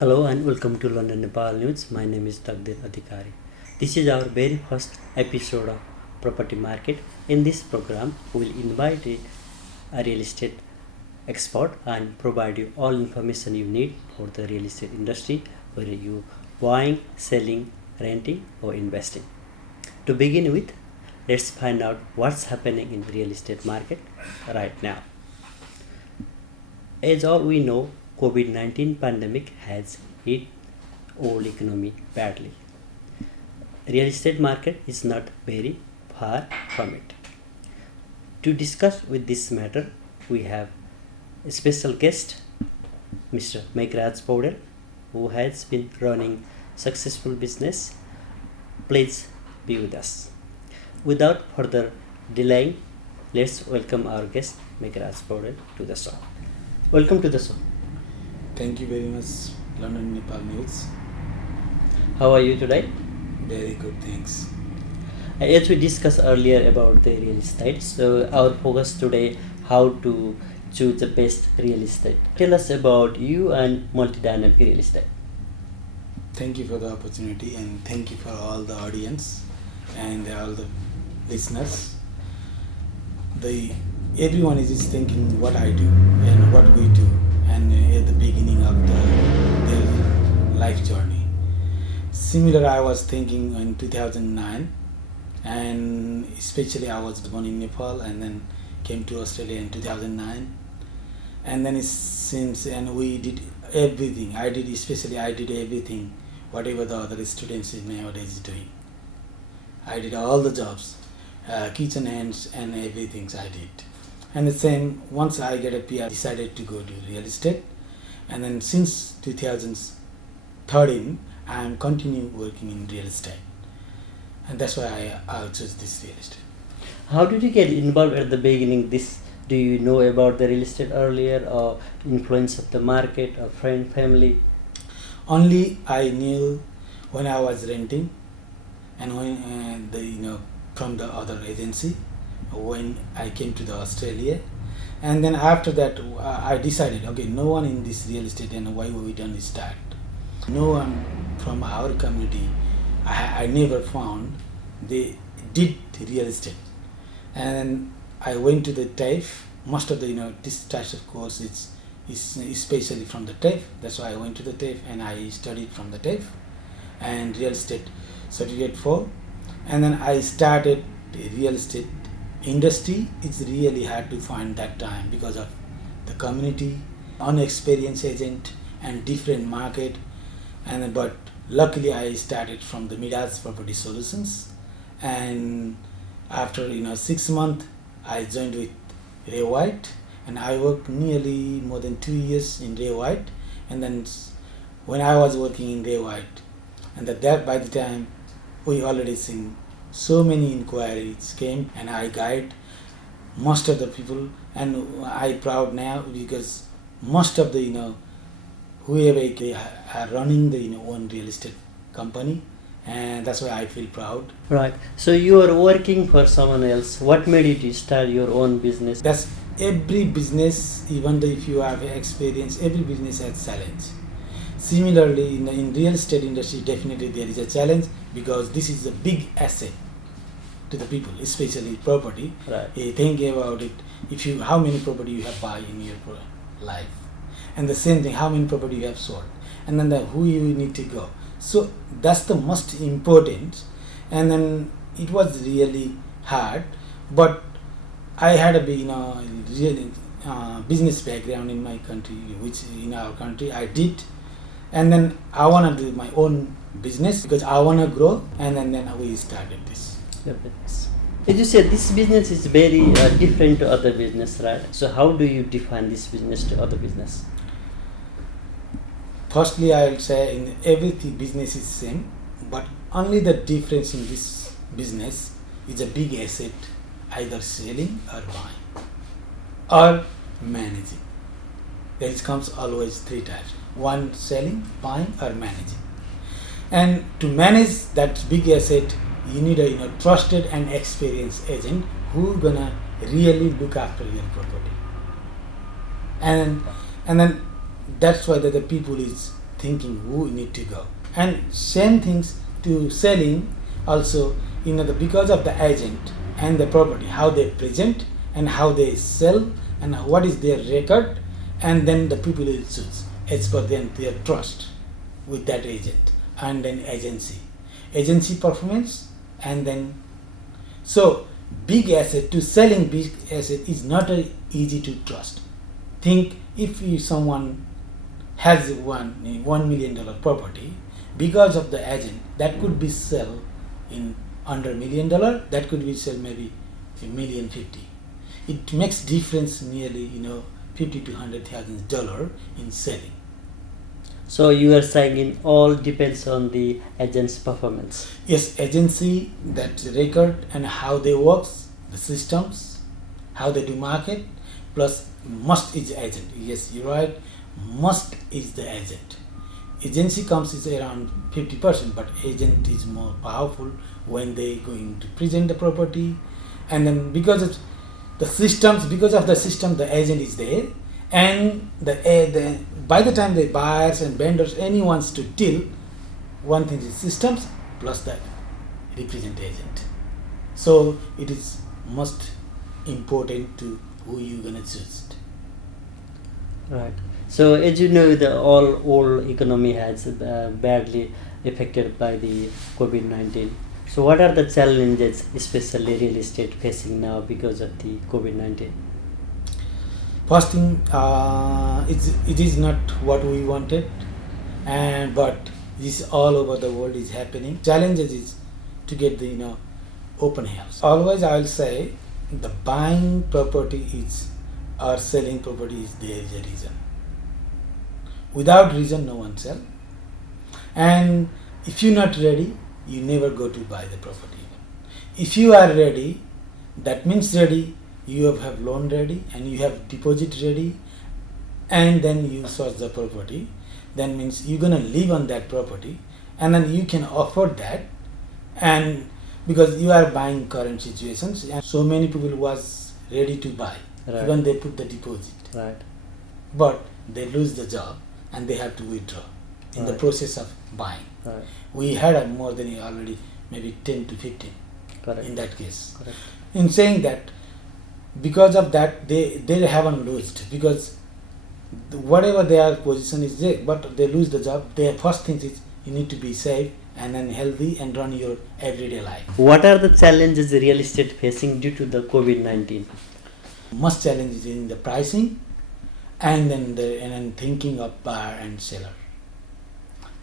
Hello and welcome to London Nepal News. My name is Takdir Adhikari. This is our very first episode of Property Market. In this program, we will invite a real estate expert and provide you all information you need for the real estate industry, whether you buying, selling, renting or investing. To begin with, let's find out what's happening in real estate market right now. As all we know, COVID-19 pandemic has hit all economy badly. Real estate market is not very far from it. To discuss with this matter, we have a special guest, Mr. Megraj Paudel, who has been running successful business. Please be with us. Without further delaying, let's welcome our guest, Megraj Paudel, to the show. Welcome to the show. Thank you very much, London Nepal News. How are you today? Very good, thanks. As we discussed earlier about the real estate, so our focus today how to choose the best real estate. Tell us about you and multi-dynamic real estate. Thank you for the opportunity and thank you for all the audience and all the listeners. Everyone is just thinking what I do and what we do and at the beginning of their life journey. Similar, I was thinking in 2009, and especially I was born in Nepal and then came to Australia in 2009, and then we did everything. I did everything, whatever the other students in nowadays doing. I did all the jobs, kitchen hands and everything I did. And the same, once I get a PR, decided to go to real estate. And then since 2013, I am continuing working in real estate. And that's why I chose this real estate. How did you get involved at the beginning? Do you know about the real estate earlier or influence of the market or friend, family? Only I knew when I was renting and when from the other agency, when I came to the Australia, and then after that I decided, okay, no one in this real estate, and why we don't start. No one from our community, I never found they did real estate, and I went to the TAFE. Most of the this types of course is especially from the TAFE. That's why I went to the TAFE and I studied from the TAFE and real estate certificate 4, and then I started the real estate industry. It's really hard to find that time because of the community, unexperienced agent and different market. But luckily I started from the Midas Property Solutions, and after 6 months I joined with Ray White, and I worked nearly more than 2 years in Ray White. And then when I was working in Ray White, and that by the time we already seen so many inquiries came, and I guide most of the people, and I proud now because most of the whoever they are running the own real estate company, and that's why I feel proud. Right. So you are working for someone else. What made you to start your own business? That's every business, even though if you have experience, every business has challenge. Similarly, in real estate industry, definitely there is a challenge because this is a big asset to the people, especially property. Right. Think about it. How many property you have buy in your life, and the same thing, how many property you have sold, and then who you need to go. So that's the most important. And then it was really hard, but I had a big, really business background in my country, which in our country I did. And then I want to do my own business because I want to grow, and then we started this. As you said, this business is very different to other business, right? So how do you define this business to other business? Firstly, I will say in everything business is same, but only the difference in this business is a big asset, either selling or buying or managing. There comes always 3 types: one, selling, buying or managing. And to manage that big asset, you need a trusted and experienced agent who gonna really look after your property. And then that's why the people is thinking who need to go. And same things to selling also, because of the agent and the property, how they present and how they sell and what is their record, and then the people will choose as per their trust with that agent, and then agency performance, and then so big asset to selling big asset is not easy to trust. Think if someone has $1 million property, because of the agent that could be sell in under $1 million, that could be sell maybe $1,050,000. It makes difference nearly $50,000 to $100,000 in selling. So you are saying it all depends on the agent's performance. Yes, agency, that record and how they works, the systems, how they do market, plus must is agent. Yes, you're right. Must is the agent. Agency comes is around 50%, but agent is more powerful when they going to present the property, and then because of the system, the agent is there, and the by the time the buyers and vendors anyone's to till, one thing is systems plus the represent agent. So it is most important to who you gonna choose. Right. So as you know, the all economy has badly affected by the COVID-19. So what are the challenges, especially real estate, facing now because of the COVID-19? First thing, it is not what we wanted, but this all over the world is happening. Challenges is to get the open house. Always I will say the buying property is or selling property is there is a reason. Without reason, no one sell. And if you're not ready, you never go to buy the property. If you are ready, that means ready. You have loan ready and you have deposit ready, and then you search the property. That means you're gonna live on that property, and then you can afford that, and because you are buying current situations, and so many people was ready to buy, Right. even they put the deposit, Right. but they lose the job and they have to withdraw in the Right. process of buying. Right. We had more than already maybe 10 to 15 Correct. in that case. Correct. In saying that, because of that, they haven't lost, because whatever their position is there, but they lose the job. Their first thing is you need to be safe and then healthy and run your everyday life. What are the challenges the real estate facing due to the COVID-19? Most challenges in the pricing, and then thinking of buyer and seller,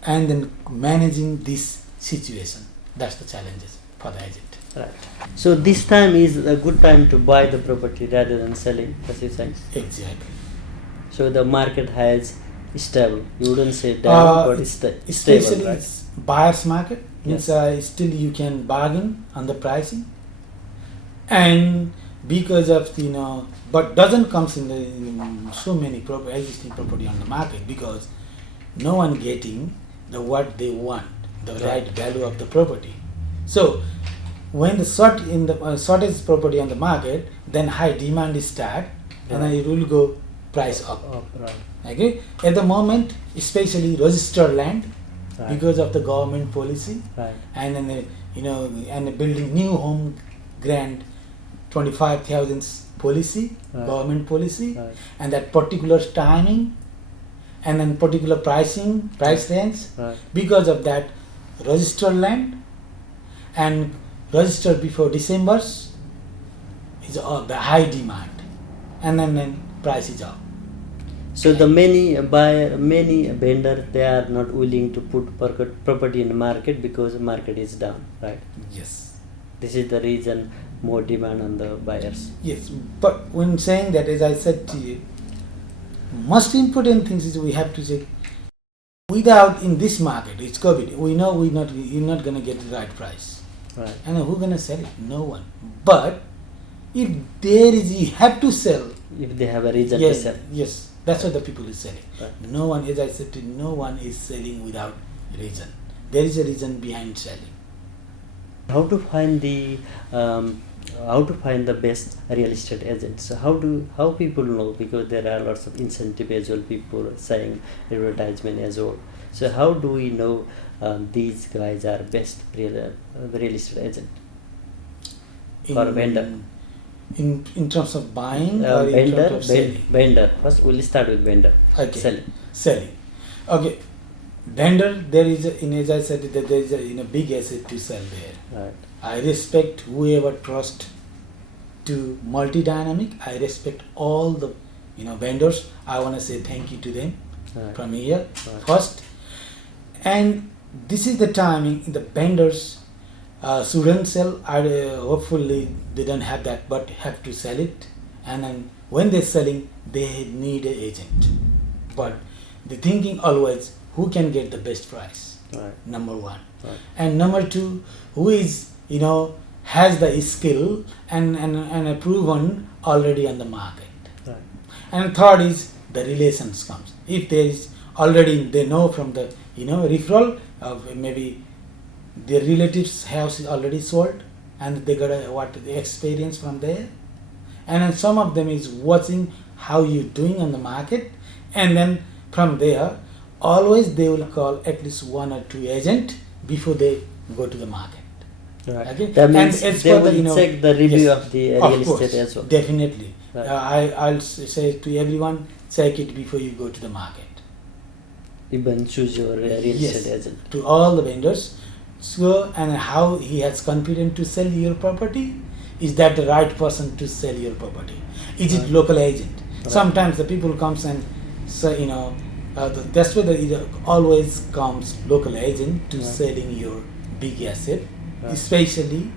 and then managing this situation. That's the challenges for the agent. Right. So this time is a good time to buy the property rather than selling, as you say. Exactly. So the market has stable. You wouldn't say down, but it's stable, Especially right? it's buyer's market. Means Yes. still you can bargain on the pricing, and because of but doesn't comes in so many existing property on the market, because no one getting the what they want, the right value of the property. So when the shortage property on the market, then high demand is start, and then it will go price up. Right. Okay, at the moment, especially registered land, Right. because of the government policy, Right. and then and building new home grant 25,000 policy, Right. government policy, Right. and that particular timing, and then particular price range. Right. Because of that, registered land and registered before December is the high demand, and then price is up. So the many vendors, they are not willing to put property in the market because the market is down, right? Yes. This is the reason more demand on the buyers. Yes, but when saying that, as I said to you, most important things is we have to say, without in this market, it's COVID. We know you're not gonna get the right price, Right. and who's gonna sell it? No one. But if there is, you have to sell. If they have a reason to Yes, sell. yes, that's what the people is selling. Right. No one, as I said to you, no one is selling without reason. There is a reason behind selling. How to find the best real estate agents? So how people know, because there are lots of incentive as well, people saying advertisement as well. So how do we know these guys are best real estate agent or vendor? In terms of buying or in terms of selling? Vendor. First, we'll start with vendor. Okay. Selling. Okay. Vendor, there is as I said, that there is a big asset to sell there. Right. I respect whoever trust to multi-dynamic. I respect all the vendors. I want to say thank you to them from here first. And this is the timing the vendors shouldn't sell. Hopefully they don't have that, but have to sell it. And then when they're selling, they need an agent. But the thinking always, who can get the best price? Right. Number one. Right. And number two, who is has the skill and proven already on the market. Right. And third is the relations comes. If there is already, they know from the referral of maybe their relatives house is already sold and they got the experience from there. And then some of them is watching how you doing on the market, and then from there always they will call at least one or two agent before they go to the market. Right. Okay? That means and they will check the review of the real course, estate as well. Definitely. Right. I'll say to everyone, check it before you go to the market. Even choose your real estate agent. To all the vendors. So, and how he has confidence to sell your property. Is that the right person to sell your property? Is it local agent? Right. Sometimes the people comes and say, that's where it always comes local agent to selling your big asset, especially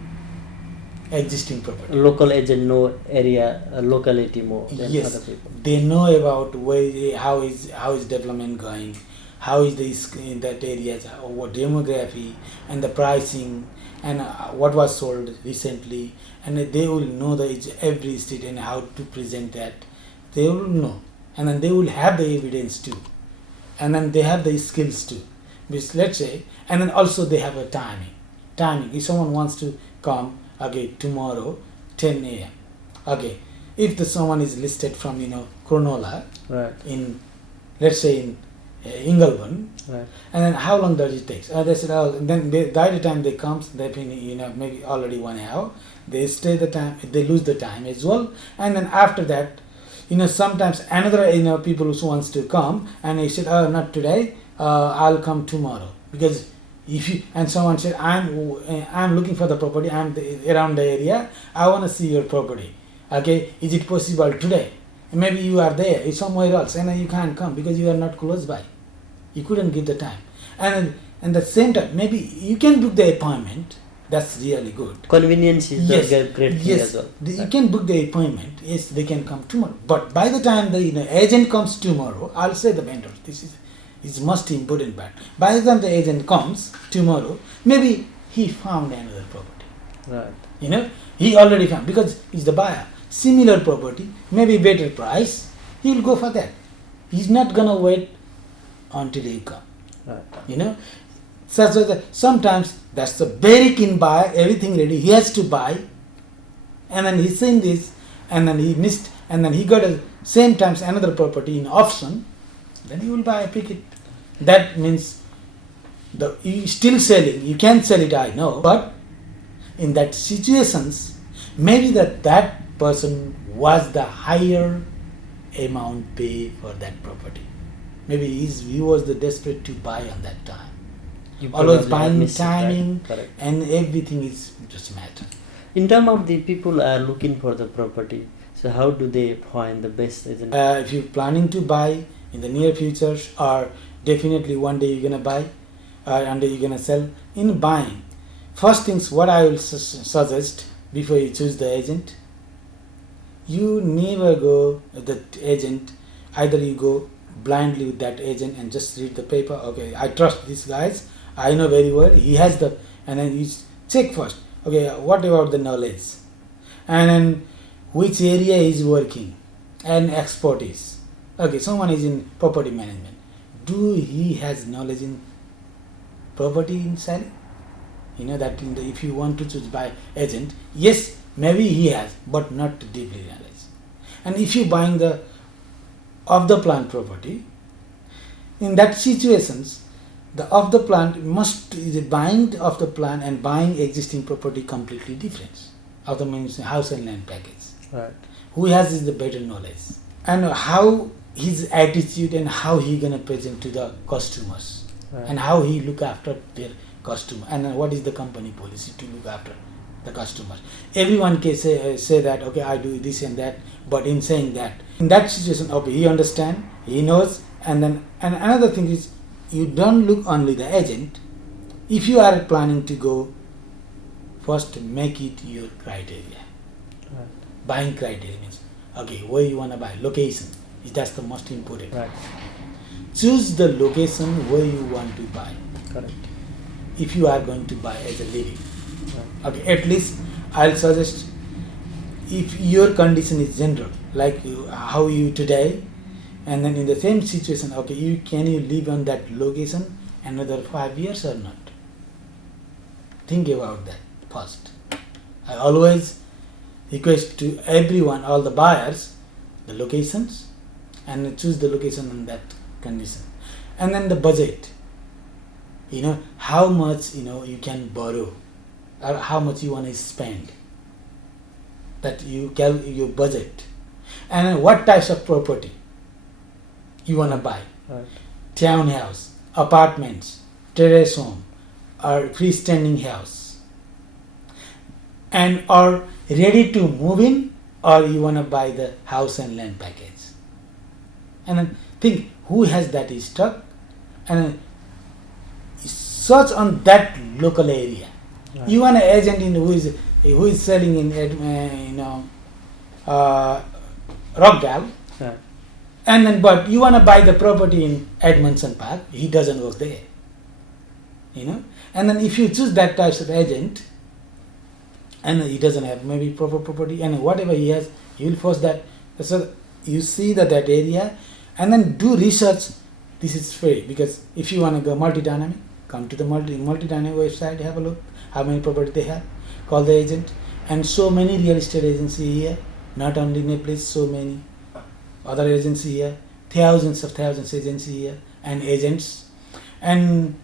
existing property. Local agent know area, locality more than Yes, other people. they know about how is development going, how is in that area, what demography and the pricing, and what was sold recently, and they will know every street and how to present that. They will know, and then they will have the evidence too, and then they have the skills too. Because let's say, and then also they have a timing. If someone wants to come tomorrow 10 a.m. If someone is listed from Cronulla, right, in let's say in Ingleburn, right, and then how long does it take? They said, then by the time they comes, they maybe already 1 hour. They stay the time, they lose the time as well, and then after that, sometimes another people who wants to come and he said, not today, I'll come tomorrow, because if you and someone said, I'm looking for the property, I'm around the area, I want to see your property. Is it possible today? Maybe you are there, it's somewhere else, and then you can't come because you are not close by. You couldn't give the time. And at the same time, maybe you can book the appointment. That's really good. Convenience is the great thing as well. You can book the appointment. Yes, they can come tomorrow. But by the time the agent comes tomorrow, I'll say the vendor, this is most important part. By the time the agent comes tomorrow, maybe he found another property. Right. He already found, because he's the buyer. Similar property, maybe better price, he will go for that. He's not gonna wait until you come. Right. Such that sometimes that's the very keen buyer, everything ready, he has to buy, and then he's seen this, and then he missed, and then he got same times another property in option, then he will pick it. That means you still selling, you can sell it, I know, but in that situations, maybe that person was the higher amount pay for that property. Maybe he was the desperate to buy on that time. Always buying timing, and everything is just matter. In terms of the people are looking for the property, so how do they find the best agent? If you're planning to buy in the near future, or definitely one day you're gonna buy, one day you're gonna sell. In buying, first things what I will suggest before you choose the agent, you never go with the agent. Either you go blindly with that agent and just read the paper. Okay, I trust these guys. I know very well. He has and then you check first. Okay, what about the knowledge? And then which area is working and expertise. Okay, someone is in property management. Do he has knowledge in property in selling? That if you want to choose by agent, yes, maybe he has, but not deeply knowledge. And if you buying the off the plan property, in that situations, The off the plan the buying of the plan and buying existing property completely different. Of the means house and land package. Right. Who has the better knowledge and how his attitude and how he gonna present to the customers Right. and how he look after their customer and what is the company policy to look after the customers. Everyone can say that okay I do this and that, but in saying that in that situation okay he understand, he knows, and then and another thing is you don't look only the agent. If you are planning to go, first make it your criteria. Right. Buying criteria means okay where you want to buy, location, that's the most important. Right. Choose the location where you want to buy Correct. if you are going to buy as a living. Right. Okay, at least I'll suggest if your condition is general like how you today, and then in the same situation okay can you live on that location another 5 years or not. Think about that first. I always request to everyone, all the buyers, the locations, and choose the location on that condition. And then the budget. How much you can borrow, or how much you want to spend. That you your budget, and then what types of property you want to buy. Right. Townhouse, apartments, terrace home, or freestanding house, and or ready to move in, or you want to buy the house and land package. And then think who has that stock, and then search on that local area. Right. You want an agent who is selling in Rockdale, Right. and then but you want to buy the property in Edmondson Park. He doesn't work there. And then if you choose that type of agent, and he doesn't have maybe proper property, and whatever he has, you will force that. So you see that area, and then do research. This is free because if you want to go multi-dynamic, come to the multi-dynamic website, have a look how many property they have, call the agent, and so many real estate agency here, not only in a place, so many other agency here, thousands agency here and agents, and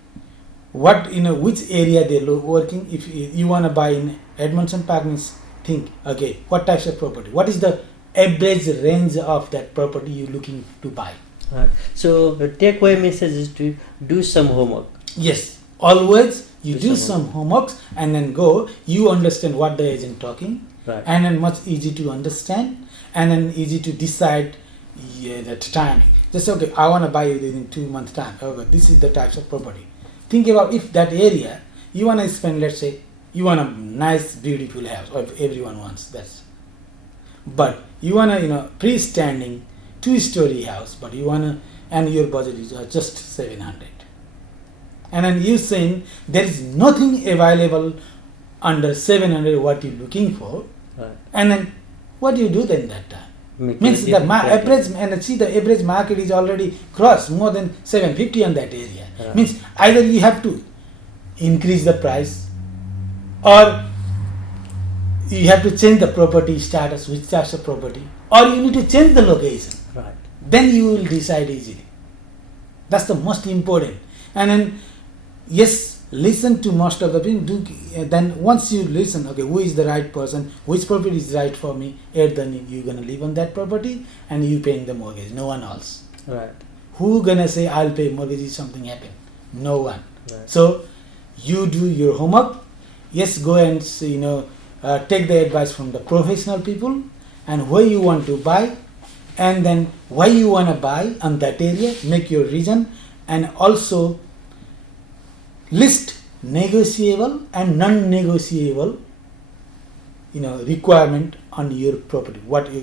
what which area they're working. If you want to buy in Edmondson Park, means think okay what types of property, what is the average range of that property you're looking to buy. Right. So the takeaway message is to do some homework. Yes, always you Do do some some homeworks and then go. You understand what the agent talking, Right. and then much easy to understand, and then easy to decide that timing. Just okay, I want to buy it in 2 months time. Okay, this is the types of property. Think about if that area you want to spend. Let's say you want a nice, beautiful house, or everyone wants that. But you want a freestanding 2-story house, but you want and your budget is just 700. And then you saying there is nothing available under 700 what you're looking for, Right. and then what do you do then that time? Make Means it the different. average, and see the average market is already crossed more than 750 on that area. Right. Means either you have to increase the price, or you have to change the property status, which types of property, or you need to change the location. Right. Then you will decide easily. That's the most important. And then yes, listen to most of the people. Then once you listen, okay, who is the right person, which property is right for me, then you're gonna live on that property and you paying the mortgage, no one else. Right. Who gonna say I'll pay mortgage if something happen? No one. Right. So you do your homework. Yes, go and take the advice from the professional people, and where you want to buy, and then why you want to buy on that area. Make your reason, and also list negotiable and non-negotiable requirement on your property.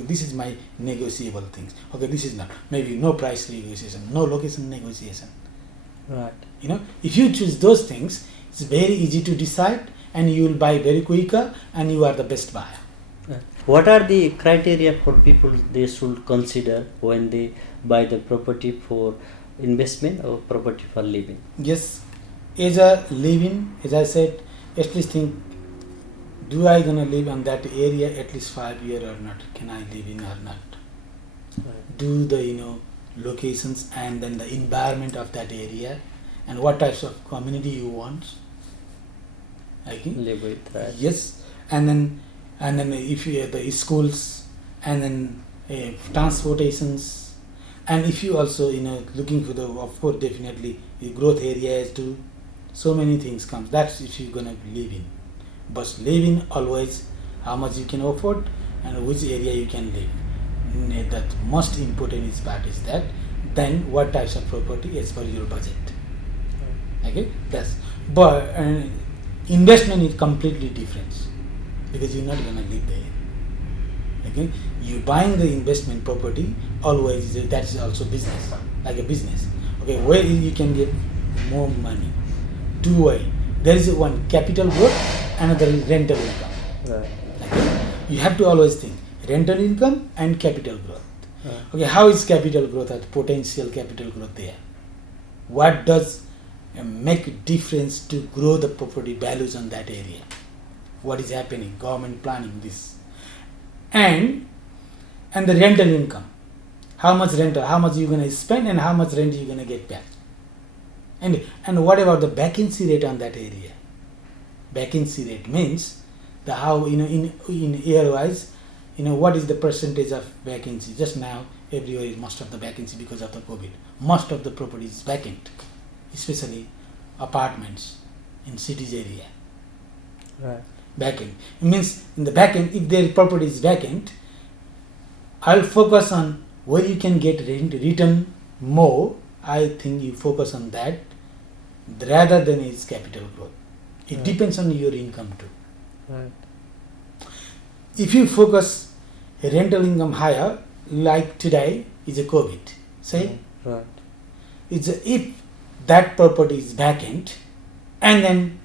This is my negotiable things. Okay, this is not. Maybe no price negotiation, no location negotiation. Right. If you choose those things, it's very easy to decide, and you will buy very quicker, and you are the best buyer. Right. What are the criteria for people they should consider when they buy the property for investment or property for living? Yes, as a living, as I said, at least think, do I gonna live on that area at least 5 years or not? Can I live in or not? Right. Do the locations and then the environment of that area, and what types of community you want. Okay. Live with that. Yes, and then if you have the schools, and then transportations, and if you also looking for the, of course, definitely the growth areas too. So many things comes. That's if you're gonna live in. But live in always how much you can afford and which area you can live. That most important is part is that. Then what types of property as per your budget. Okay, that's but investment is completely different because you're not gonna live there. Okay, you buying the investment property always that's also business, like a business. Okay, where you can get more money. Two way. There is one capital growth, another rental income. Right. Okay? You have to always think rental income and capital growth. Right. Okay, how is capital growth at potential capital growth there? What does make difference to grow the property values on that area? What is happening? Government planning this, and the rental income. How much rental? How much you gonna spend and how much rent you gonna get back? And what about the vacancy rate on that area? Vacancy rate means the how in year wise, what is the percentage of vacancy? Just now everywhere is most of the vacancy because of the COVID. Most of the property is vacant, especially apartments in cities area. Right. Vacant. It means in the vacant, if their property is vacant, I'll focus on where you can get return more. I think you focus on that rather than its capital growth. It Right. depends on your income too. Right. If you focus rental income higher, like today is a COVID, say Right. if that property is vacant and then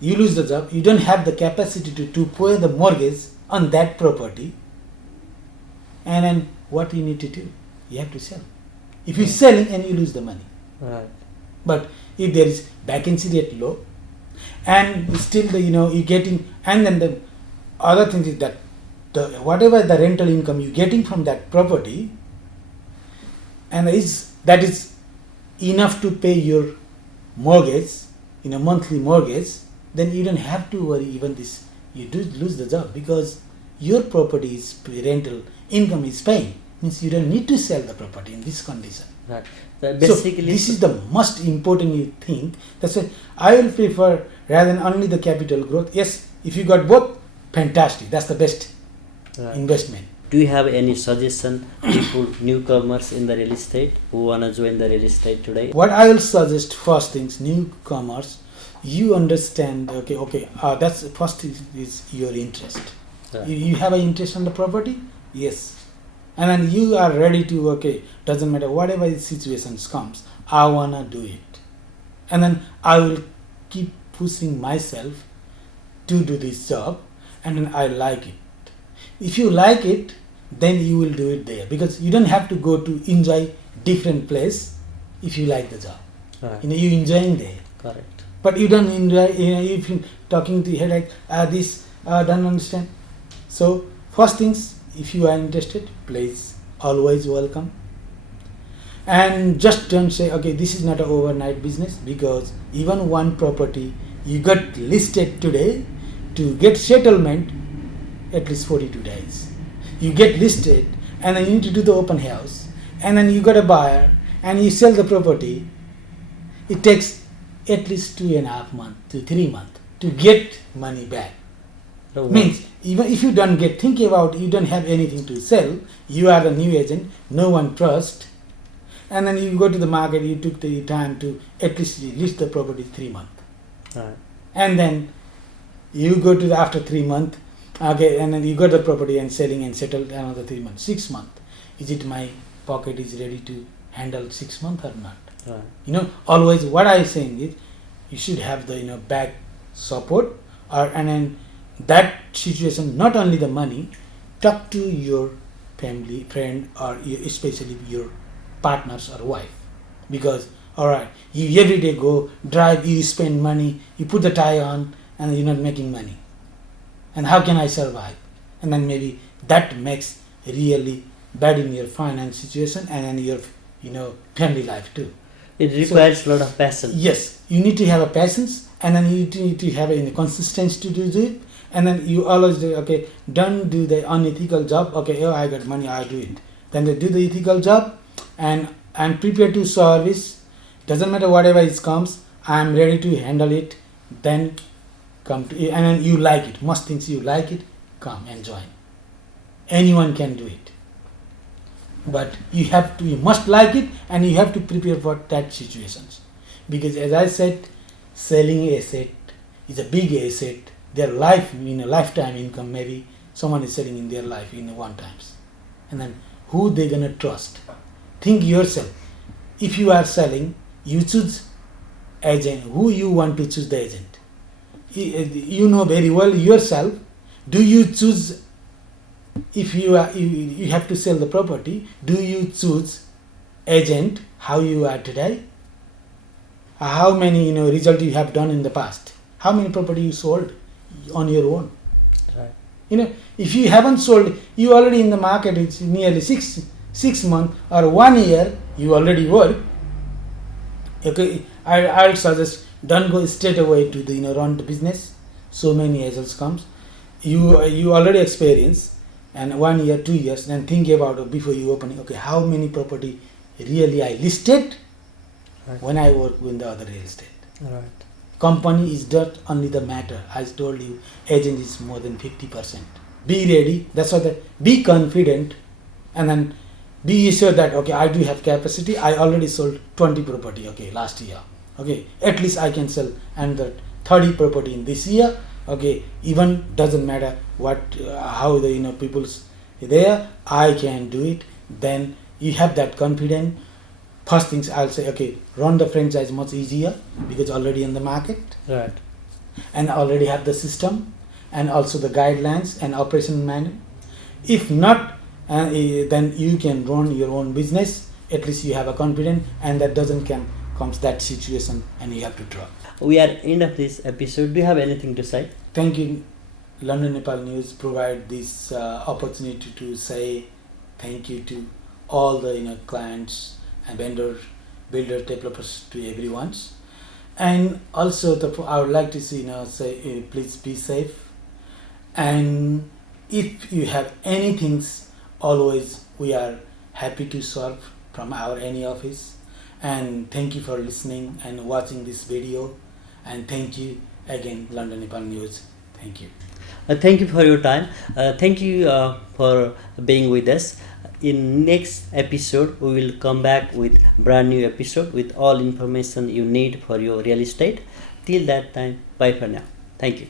you lose the job, you don't have the capacity to pay the mortgage on that property, and then what you need to do? You have to sell. If you're selling and you lose the money. Right. But if there is vacancy rate low and still the you're getting, and then the other thing is that the whatever the rental income you're getting from that property and that is enough to pay your mortgage, monthly mortgage, then you don't have to worry even this you do lose the job because your property is rental income is paying, means you don't need to sell the property in this condition. Right. So basically, So this is the most important thing. That's why I will prefer rather than only the capital growth. Yes, if you got both, fantastic. That's the best Right. investment. Do you have any suggestion people newcomers in the real estate who wanna join the real estate today? What I will suggest first things, newcomers, you understand. Okay. That's first is your interest. Right. You have an interest on the property, yes, and then you are ready to doesn't matter whatever the situations comes. I wanna do it, and then I will keep pushing myself to do this job, and then I like it. If you like it, then you will do it there because you don't have to go to enjoy different place if you like the job. Right. You enjoying there, Correct. but you don't enjoy. If you talking to head like this, don't understand. So first things, if you are interested, please always welcome. And just don't say, this is not an overnight business because even one property you got listed today to get settlement at least 42 days. You get listed and then you need to do the open house and then you got a buyer and you sell the property. It takes at least 2.5 months to 3 months to get money back. So Means even if you don't think about you don't have anything to sell, you are the new agent, no one trusts, and then you go to the market, you took the time to at least list the property 3 months. Right. And then you go to after 3 months, and then you got the property and selling and settled another 3 months, 6 months. Is it my pocket is ready to handle 6 months or not? Right. Always what I am saying is you should have the back support, and then that situation, not only the money, talk to your family, friend, or especially your partners or wife, because alright, you every day go drive, you spend money, you put the tie on, and you're not making money, and how can I survive? And then maybe that makes really bad in your finance situation and in your family life too. It requires a lot of passion. Yes, you need to have a patience, and then you need to have a consistency to do it. And then you always do, okay, don't do the unethical job. Okay, oh, I got money, I do it. Then they do the ethical job, and I'm prepared to service. Doesn't matter whatever it comes, I'm ready to handle it. Then come to, and then you like it. Most things you like it, come and join. Anyone can do it, but you must like it, and you have to prepare for that situations. Because as I said, selling asset is a big asset. Their life, in a lifetime income, maybe someone is selling in their life in one times, and then who they gonna trust? Think yourself. If you are selling, you choose agent. Who you want to choose the agent? You know very well yourself. Do you choose? If you have to sell the property, do you choose agent how you are today? How many result you have done in the past? How many property you sold on your own? Right. If you haven't sold, you already in the market. It's nearly six months or 1 year. You already work. Okay, I'll suggest don't go straight away to the run the business. So many agents comes. You already experience, and 1 year, 2 years, then think about it before you open. Okay, how many property really I listed Right. when I work with the other real estate. Right. Company is not only the matter. I told you, agent is more than 50%. Be ready. That's why be confident, and then be assured that okay, I do have capacity. I already sold 20 property. Okay, last year. Okay, at least I can sell another 30 property in this year. Okay, even doesn't matter what how the people's there. I can do it. Then you have that confidence. First things I'll say, okay, run the franchise much easier because already in the market, Right. and already have the system and also the guidelines and operation manual. If not, then you can run your own business. At least you have a confidence, and that doesn't comes that situation, and you have to drop. We are end of this episode. Do you have anything to say? Thank you, London Nepal News, provide this opportunity to say thank you to all the clients and vendors, builders, developers, to everyone. And also, I would like to see say please be safe. And if you have anything, always we are happy to serve from our any office. And thank you for listening and watching this video. And thank you again, London Nepal News. Thank you. Thank you for your time. Thank you for being with us. In next episode, we will come back with brand new episode with all information you need for your real estate. Till that time, bye for now. Thank you.